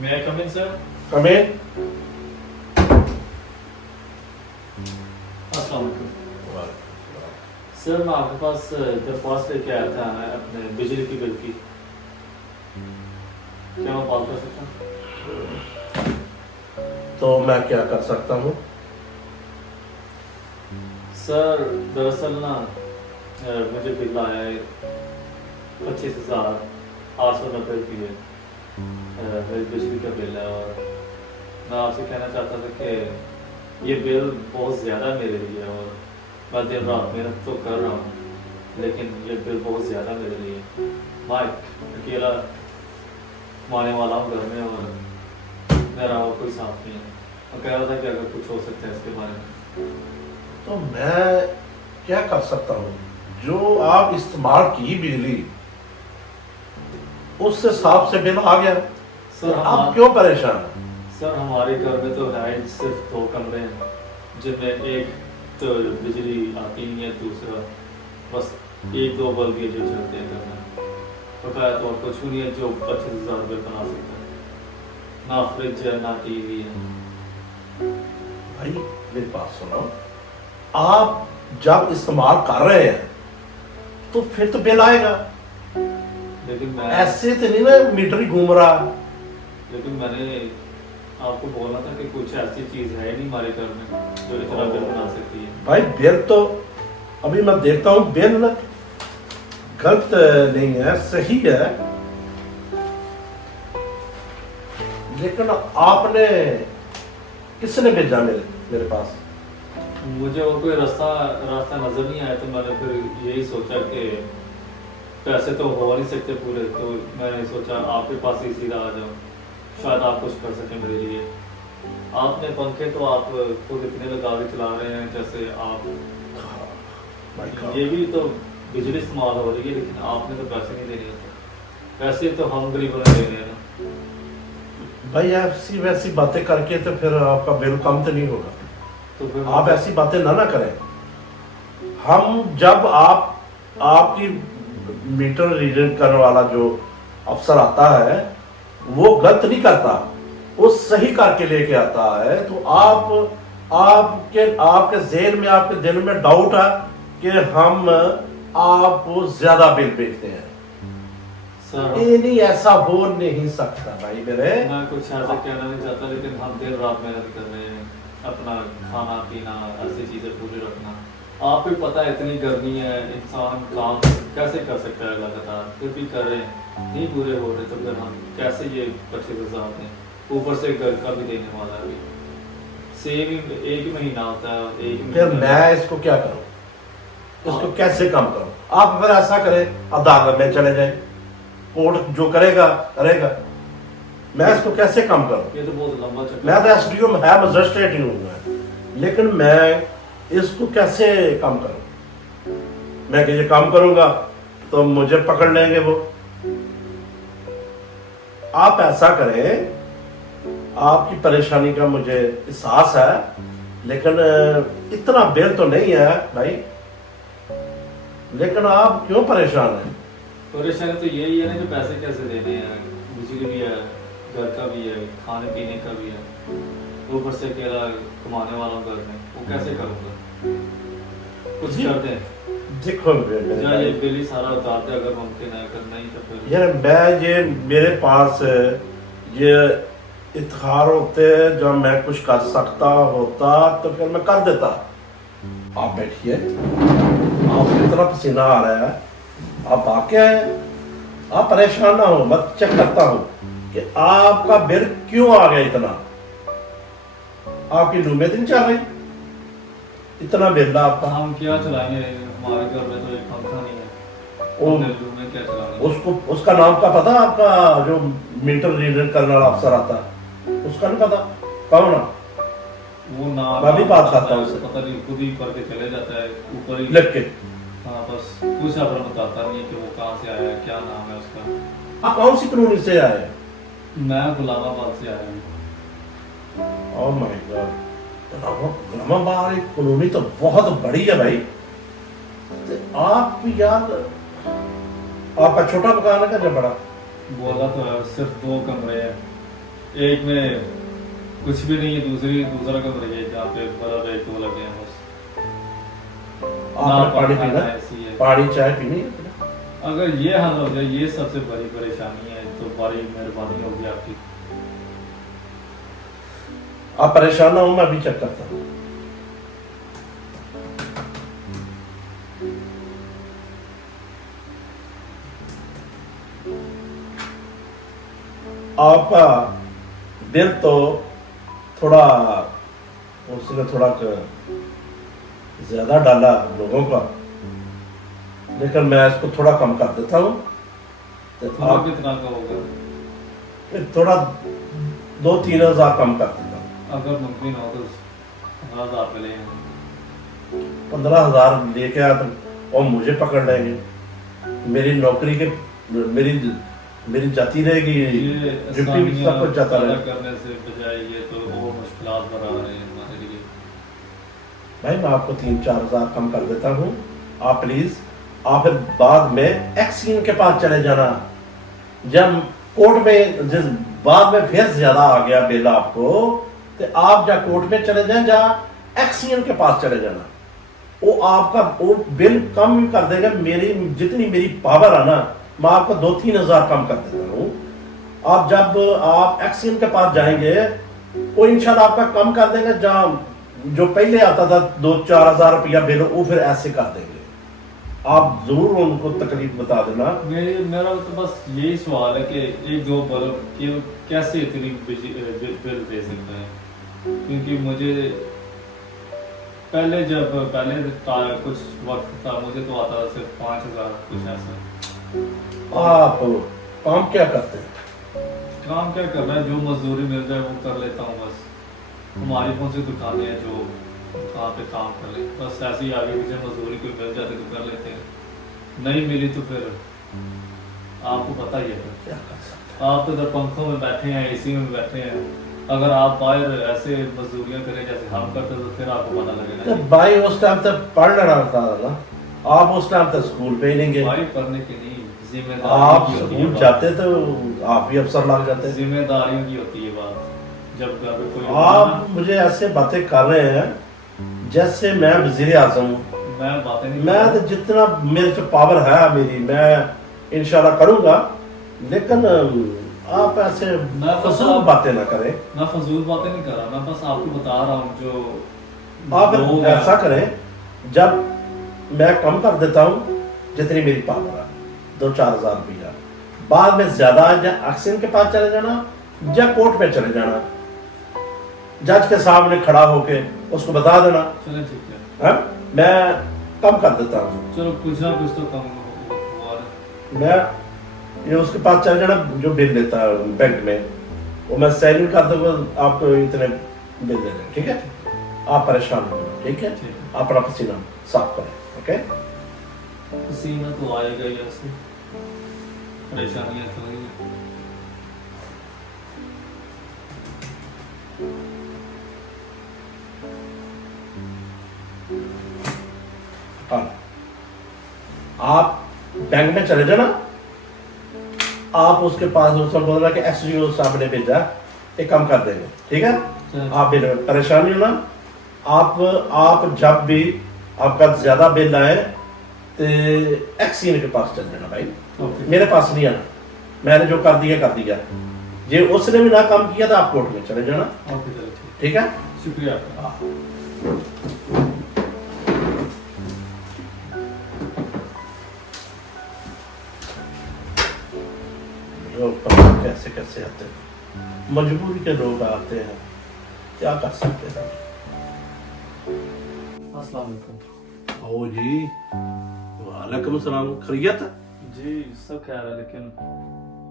May I come in, sir? Come in. अस्सलाम वालेकुम। Sir मैं आपके पास दरख्वास्त लेके आया था अपने बिजली की बिल की। क्या मैं कॉल कर सकता हूँ? तो मैं क्या कर सकता हूँ? सर दरअसल ना मुझे बिल आया है 25,890 रुपये मेरी बिजली का बिल है। और मैं आपसे कहना चाहता था कि ये बिल बहुत ज़्यादा मेरे लिए है। और मैं दिन रात मेहनत तो कर रहा हूँ लेकिन ये बिल बहुत ज़्यादा मेरे लिए है। मैं अकेला कमाने वाला हूँ घर में और मेरा और कोई साथ नहीं है। मैं कह रहा था कि अगर कुछ हो सकता है इसके बारे में। तो मैं क्या कर सकता हूँ? जो आप इस्तेमाल की बिजली उस हिसाब से बिल आ गया। सर आप क्यों परेशान हैं? सर हमारे घर में तो है सिर्फ 2 कमरे हैं जिनमें एक तो बिजली आती नहीं है, दूसरा बस 1-2 बल्ब ये जो चलते हैं घर में। बकाया तो और कुछ नहीं है जो 25,000 रुपये बना सकता है। ना फ्रिज है ना टीवी है। भाई मेरी बात सुनो, आप जब इस्तेमाल कर रहे हैं तो फिर तो बिल आएगा। लेकिन मैं ऐसे तो नहीं ना मीटर ही घूम रहा। लेकिन मैंने आपको बोला था कि कुछ ऐसी चीज़ है नहीं हमारे घर में जो इतना बिल बना सकती है। भाई बिल तो अभी मैं देखता हूँ बिल गलत नहीं है, सही है। लेकिन आपने किसने भेजा मेरे पास? मुझे और कोई रास्ता नज़र नहीं आया तो मैंने फिर यही सोचा कि पैसे तो हो नहीं सकते पूरे, तो मैंने सोचा आपके पास ही सीधा आ जाऊँ, शायद आप कुछ कर सकें मेरे लिए। आपने पंखे तो आप खुद इतने लगा के चला रहे हैं जैसे आप ये भी तो बिजली इस्तेमाल हो रही है, लेकिन आपने तो पैसे नहीं देने होते। पैसे तो हम गरीबों ने देने हैं ना। भाई ऐसी वैसी बातें करके तो फिर आपका बिल कम तो नहीं होगा। तो फिर आप ऐसी बातें ना करें। हम जब आपकी मीटर रीडिंग करने वाला जो अफसर आता है वो गलत नहीं करता, वो सही करके लेके आता है। तो आपके ज़हन में, आपके दिल में डाउट है कि हम आपको ज्यादा बिल बेचते हैं। सर ये नहीं, ऐसा हो नहीं सकता भाई मेरे। मैं कुछ ऐसा कहना नहीं चाहता, लेकिन हम दिन रात मेहनत कर रहे हैं, अपना खाना पीना ऐसी चीज़ें पूरी रखना। आपको भी पता है इतनी गर्मी है, इंसान काम कैसे कर सकता है लगातार, फिर भी कर रहे हैं, नहीं पूरे हो रहे तो फिर हम कैसे ये 25,000 दें? ऊपर से घर का भी देने वाला है। सेम ही एक ही महीना होता है, एक ही फिर महीना। मैं इसको क्या करूं? इसको कैसे कम करूं? आप फिर ऐसा करें, अदालत में चले जाए, कोर्ट जो करेगा करेगा। मैं इसको कैसे कम करूं? ये तो बहुत लंबा चक्कर। मैं तो एसडीओ है, मजिस्ट्रेट ही हूं मैं, लेकिन मैं इसको कैसे कम करूं? मैं कि ये काम करूंगा तो मुझे पकड़ लेंगे वो। आप ऐसा करें, आपकी परेशानी का मुझे एहसास है, लेकिन इतना बिल तो नहीं है भाई। लेकिन आप क्यों परेशान हैं? परेशानी तो यही है ना कि पैसे कैसे देने हैं, बिजली भी है, घर का भी है, खाने पीने का भी है, ऊपर से अकेला कमाने वाला हूँ घर में, वो कैसे करूँगा? कुछ कर दें। देखो या ये बिल ही सारा उतार दे अगर मुमकिन है, अगर नहीं तो फिर यार ये मेरे पास ये इत्हार होते हैं, जब मैं कुछ कर सकता होता तो फिर मैं कर देता। आप बैठिए, आप इतना पसीना आ रहा है, आप आके आए, आप परेशान ना हो, मैं चेक करता हूँ कि आपका बिल क्यों आ गया इतना। आपकी लूमें नहीं चल रही, इतना बिल आपका। हम क्या चलाएंगे, हमारे घर में तो एक पंखा नहीं है, ओ, में क्या चलाएंगे? उसका नाम का पता आपका? जो मीटर रीडर करने वाला अफसर आता है, उसका नहीं पता? कौन है वो नाम मैं भी बात करता हूँ उससे। पता नहीं, खुद ही करके चले जाता है ऊपर ही लिख के। हाँ बस कुछ अपना बताता नहीं है कि वो कहाँ से आया है, क्या नाम है उसका। आप कौन सी कॉलोनी से आए? मैं गुलामाबाद से आया हूँ। Oh my God, Ghulamabad colony तो बहुत बड़ी है भाई। तो आप यार, आपका छोटा मकान है क्या बड़ा? बोला तो है, सिर्फ 2 कमरे हैं, एक में कुछ भी नहीं है, दूसरा कमरा है जहाँ पे मतलब 1-2 लगे हैं बस। आपने पानी पंखा, पीना, ना ऐसी है। पानी चाय पीनी है? अगर ये हल हो जाए, ये सबसे बड़ी परेशानी है, तो बड़ी मेहरबानी होगी आपकी। आप परेशान ना हो, मैं अभी चेक करता हूँ। आपका बिल तो थोड़ा, उसने थोड़ा ज्यादा डाला लोगों का, लेकिन मैं इसको थोड़ा कम कर देता हूँ। तो थोड़ा आप कितना का होगा? थोड़ा 2-3 हजार कम कर देता हूँ। अगर मुमकिन हो तो 15,000 पे ले 15,000 लेके आ तुम, और मुझे पकड़ लेंगे, मेरी नौकरी के, मेरी जाती रहेगी, ये ड्यूटी भी सब कुछ जाता पैदा रहेगा। करने से बजाय ये तो और मुश्किलात बढ़ा रहे हैं हमारे लिए। भाई मैं आपको 3-4 हजार कम कर देता हूँ, आप प्लीज, आप फिर बाद में एक्सीन के पास चले जाना। जब कोर्ट में जिस बाद में फिर ज्यादा आ गया बिल आपको, तो आप जा कोर्ट में चले जाए, जहाँ एक्सीन के पास चले जाना, वो आपका वो बिल कम कर देगा। मेरी जितनी मेरी पावर है ना, मैं आपको 2-3 हजार कम कर देता हूँ। आप जब आप एक्सीन के पास जाएंगे, वो इंशाल्लाह आपका कम कर देंगे। जहाँ जो पहले आता था 2-4 हजार रुपया बिल, वो फिर ऐसे कर देंगे। आप जरूर उनको तकलीफ बता देना। मेरा तो बस यही सवाल है कि एक 2 बल्ब की कैसे इतनी बिल दे सकते हैं, क्योंकि मुझे पहले कुछ वक्त था, मुझे तो आता था सिर्फ 5,000 कुछ ऐसा। आप काम क्या करते हैं? काम क्या करना है, जो मजदूरी मिल जाए वो कर लेता हूँ बस। हमारी कौन सी दुकानें हैं जो वहाँ पे काम कर ले, बस ऐसे ही आगे पीछे मजदूरी कोई मिल जाते तो कर लेते हैं, नहीं मिली तो फिर आपको पता ही है, क्या कर सकते आप तो इधर पंखों में बैठे हैं, एसी में बैठे हैं। अगर आप बाहर ऐसे मजदूरियां करें जैसे हम करते तो फिर आपको पता हैं? लगेगा। तो भाई उस टाइम तक पढ़ लेना था ना, आप उस टाइम तक स्कूल पे ही नहीं गए। भाई पढ़ने की नहीं, आप जिम्मेदारियों की होती है स्कूल बात। जाते तो आप भी अफसर लग जाते। जिम्मेदारियों की होती है बात। जब घर पे कोई होता है आप मुझे ऐसे बातें कर रहे हैं जैसे मैं वजीर आजम हूँ। ना, मैं बातें नहीं मैं तो जितना मेरे से पावर है मेरी, मैं इंशाल्लाह करूंगा, लेकिन आप ऐसे मैं बस फजूल बातें ना करें। मैं फजूल बातें नहीं कर रहा, मैं बस आपको बता रहा हूँ जो आप लोग हैं। ऐसा करें, जब मैं कम कर देता हूँ जितनी मेरी पावर है, 2-4 हजार रुपया, बाद में ज्यादा आ जाए, एक्शन के पास चले जाना या कोर्ट में चले जाना, जज के सामने खड़ा होके उसको बता देना। चलो ठीक है, है? मैं कम कर देता हूँ। चलो कुछ ना कुछ तो कम हुआ है। मैं ये उसके पास चले जाना जो बिल देता है बैंक में, वो मैं साइन कर दूंगा, आपको इतने बिल दे दें, ठीक है? आप परेशान हो, ठीक है? ठीक है। अपना पसीना साफ करें, ओके? पसीना तो आएगा ही, ऐसे परेशानियां तो ही हैं। हाँ, आप बैंक में चले जाना, आप उसके पास उसको बोलना कि एसडीओ साहब ने भेजा, एक काम कर देंगे, ठीक है? चलो। आप बिल परेशान नहीं होना। आप जब भी आपका ज्यादा बिल आए तो एक्सीन के पास चल जाना भाई, ओके। मेरे पास नहीं आना। मैंने जो कर दिया, ये उसने भी ना काम किया था, आप कोर्ट में चले जाना, ओके चलो ठीक, ठीक है? शुक्रिया आपका। लोग पता नहीं कैसे कैसे आते हैं, मजबूरी के लोग आते हैं, क्या कर सकते हैं? अस्सलाम वालेकुम। ओ जी, वालेकुम सलाम, खैरियत? जी सब ख्याल है, लेकिन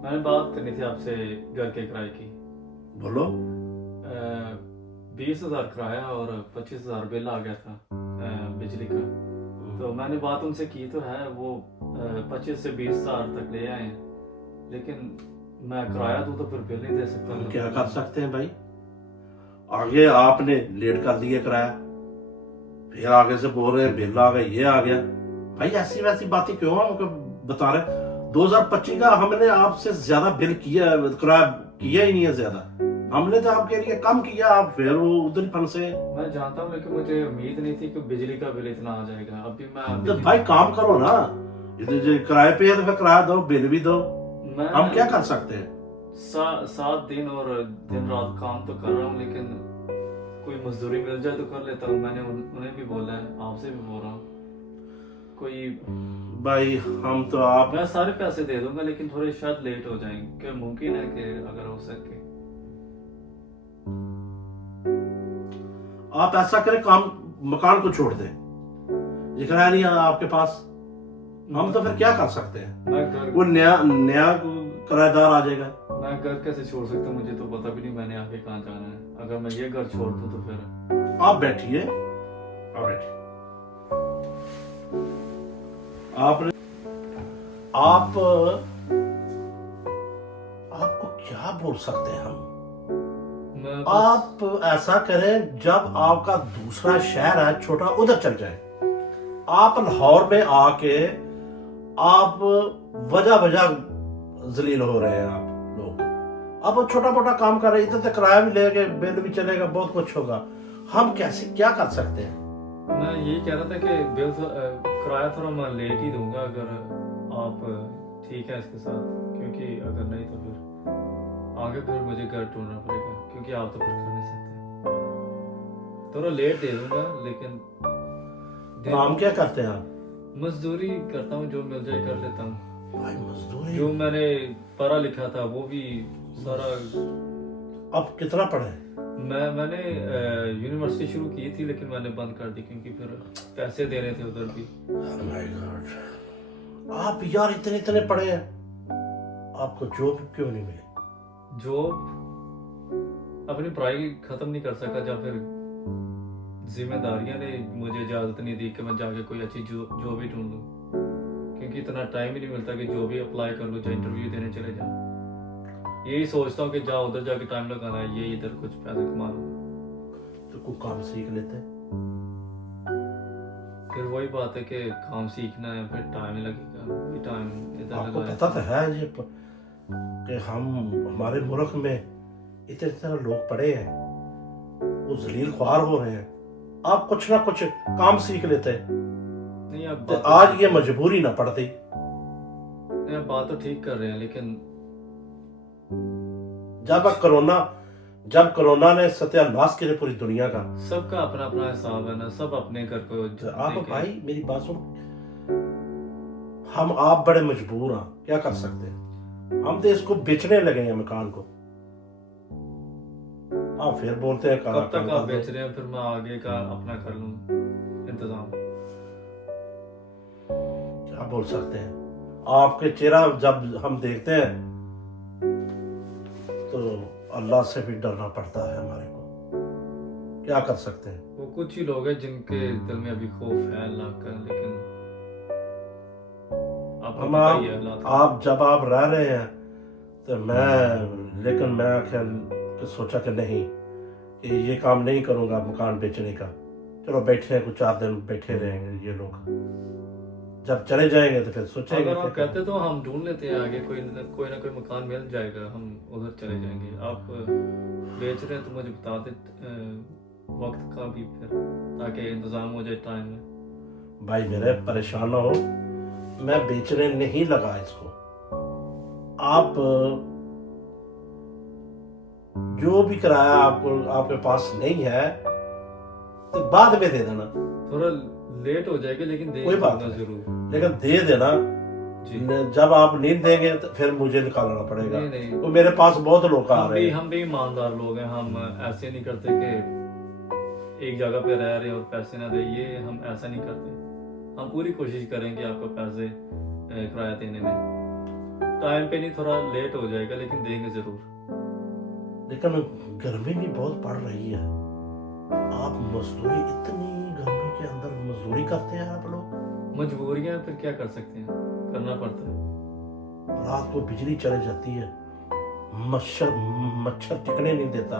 मैंने बात करनी थी आपसे घर के किराए की। बोलो। 20,000 किराया और 25,000 बिल आ गया था बिजली का। तो मैंने बात उनसे की तो है, वो 25 से 20,000 तक ले आए, लेकिन मैं किराया दूं तो फिर बिल नहीं दे सकता। हम क्या कर सकते हैं भाई? आगे आपने लेट कर दिया किराया, फिर आगे से बोल रहे हैं बिल आ गया, ये आ गया। भाई ऐसी वैसी बातें क्यों हमको बता रहे? 2025 का हमने आपसे ज्यादा बिल किया, किराया किया ही नहीं है ज्यादा। हमने तो आपके लिए कम किया, आप फिर वो उधर फंसे। मैं जानता हूँ, लेकिन मुझे उम्मीद नहीं थी कि बिजली का बिल इतना आ जाएगा। अभी मैं तो भाई काम करो ना, इधर जो किराए पे है तो फिर किराया दो, बिल भी दो। मैं हम क्या कर सकते हैं? 7 दिन और दिन रात काम तो कर रहा हूँ, लेकिन कोई मजदूरी मिल जाए तो कर लेता हूँ। मैंने उन्हें भी बोला है, आपसे भी बोल रहा हूँ। कोई भाई हम तो आप मैं सारे पैसे दे दूंगा, लेकिन थोड़े शायद लेट हो जाएंगे। क्या मुमकिन है कि अगर हो सके? आप ऐसा करें, काम मकान को छोड़ दें, ये किराया नहीं है आपके पास, हम तो फिर क्या कर सकते हैं? मैं घर वो नया नया किराएदार आ जाएगा। मैं घर कैसे छोड़ सकता हूँ? मुझे तो पता भी नहीं मैंने आगे कहाँ जाना है। अगर मैं ये घर छोड़ दूँ तो फिर आप बैठिए, आप बैठिए। आप आपको क्या बोल सकते हैं हम? मैं आप ऐसा करें, जब आपका दूसरा शहर है छोटा, उधर चल जाए। आप लाहौर में आके आप वजह वजह जलील हो रहे हैं आप लोग। अब छोटा मोटा काम कर रहे हैं, इधर तक किराया भी लेके, बिल भी चलेगा, बहुत कुछ होगा। हम कैसे क्या कर सकते हैं? मैं यही कह रहा था कि बिल किराया थोड़ा मैं लेट ही दूंगा, अगर आप ठीक है इसके साथ। क्योंकि अगर नहीं तो फिर आगे फिर मुझे घर ढूंढना पड़ेगा, क्योंकि आप तो फिर कर नहीं सकते। थोड़ा लेट दे दूंगा, लेकिन काम क्या करते हैं आप? मजदूरी करता हूँ, जो मिल जाए कर लेता हूँ। भाई मजदूरी, जो मैंने पढ़ा लिखा था वो भी सारा। अब कितना पढ़े? मैंने यूनिवर्सिटी शुरू की थी, लेकिन मैंने बंद कर दी, क्योंकि फिर पैसे देने थे उधर भी। Oh my God. आप यार इतने इतने पढ़े हैं, आपको जॉब क्यों नहीं मिली? जॉब अपनी पढ़ाई खत्म नहीं कर सका, या फिर जिम्मेदारियां ने मुझे इजाजत नहीं दी कि मैं जाके कोई अच्छी जॉब ही ढूंढ लूँ। क्योंकि इतना टाइम ही नहीं मिलता कि जो भी अप्लाई कर लूँ, चाहे इंटरव्यू देने चले जाऊँ। यही सोचता हूँ कि जहाँ उधर जाके टाइम लगाना है, ये इधर कुछ पैसे कमा लूँगा। तो कोई काम सीख लेते। फिर वही बात है कि काम सीखना है, फिर टाइम लगेगा, वही टाइम इधर आपको लगाया। पता तो है ये कि हमारे मुल्क में इतने इतने लोग पढ़े हैं, वो जलील ख्वार हो रहे हैं। आप कुछ ना कुछ काम सीख लेते नहीं, आप तो बात आज ये मजबूरी ना पड़ती। नहीं, आप बात तो ठीक कर रहे हैं, लेकिन जब कोरोना ने सत्यानाश किया पूरी दुनिया का, सबका अपना अपना हिसाब है ना, सब अपने घर को तो आप देखे। भाई मेरी बात सुन, हम आप बड़े मजबूर हैं, क्या कर सकते हैं? हम तो इसको बेचने लगे हैं मकान को। आप फिर बोलते हैं कब तक आप बेच रहे हैं? फिर मैं आगे का अपना कर लूँ इंतजाम। क्या बोल सकते हैं? आपके चेहरा जब हम देखते हैं तो अल्लाह से भी डरना पड़ता है हमारे को। क्या कर सकते हैं? वो कुछ ही लोग हैं जिनके दिल में अभी खौफ है अल्लाह का, लेकिन आपको हम पता ही है अल्लाह का। आप जब आप रह रहे हैं तो मैं ख्याल सोचा कि नहीं, कि ये काम नहीं करूंगा मकान बेचने का। चलो बैठे हैं, कुछ 4 दिन बैठे रहेंगे ये लोग, जब चले जाएंगे तो फिर सोचेंगे। अगर आप कहते तो हम ढूंढ लेते हैं आगे, कोई ना कोई मकान मिल जाएगा, हम उधर चले जाएंगे। आप बेच रहे हैं तो मुझे बता दे वक्त का भी, फिर ताकि इंतजाम हो जाए टाइम में। भाई मेरे परेशान ना हो, मैं बेचने नहीं लगा इसको। आप जो भी किराया आपके पास नहीं है तो बाद में दे देना। थोड़ा लेट हो जाएगा, लेकिन दे कोई बात दूंगा नहीं। जरूर लेकिन दे देना। जी। जब आप नहीं देंगे तो फिर मुझे निकालना पड़ेगा। नहीं। तो मेरे पास बहुत लोग आ रहे हैं। हम भी ईमानदार लोग हैं। हम ऐसे नहीं करते कि एक जगह पे रह रहे और पैसे ना दे, ये हम ऐसा नहीं करते। हम पूरी कोशिश करेंगे आपको पैसे किराया देने में। टाइम पे नहीं, थोड़ा लेट हो जाएगा, लेकिन देंगे जरूर। लेकिन गर्मी भी बहुत पड़ रही है। आप मजदूरी, इतनी गर्मी के अंदर मजदूरी करते हैं आप लोग? मजबूरियां, फिर क्या कर सकते हैं, करना पड़ता है। रात को बिजली चली जाती है, मच्छर टिकने नहीं देता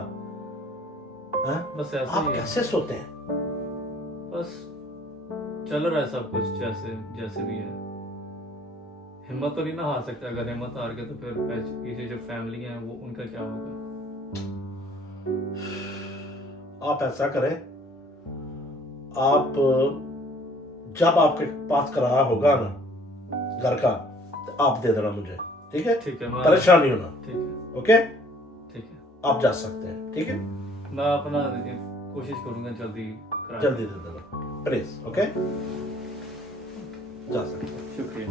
है? बस ऐसे आप ही है। कैसे सोते हैं? बस चल रहा है सब कुछ जैसे भी है। हिम्मत तो नहीं ना हार सकते, अगर हिम्मत हार गए तो फिर पीछे जो फैमिली है वो उनका क्या होगा। आप ऐसा करें, आप जब आपके पास किराया होगा ना घर का, तो आप दे देना मुझे, ठीक है? ठीक है, मैं परेशान नहीं होना, ठीक है, ओके? ठीक है, आप जा सकते हैं, ठीक है? मैं अपना कोशिश करूंगा जल्दी करा। जल्दी दे देना प्लीज, ओके? जा सकते हैं। शुक्रिया।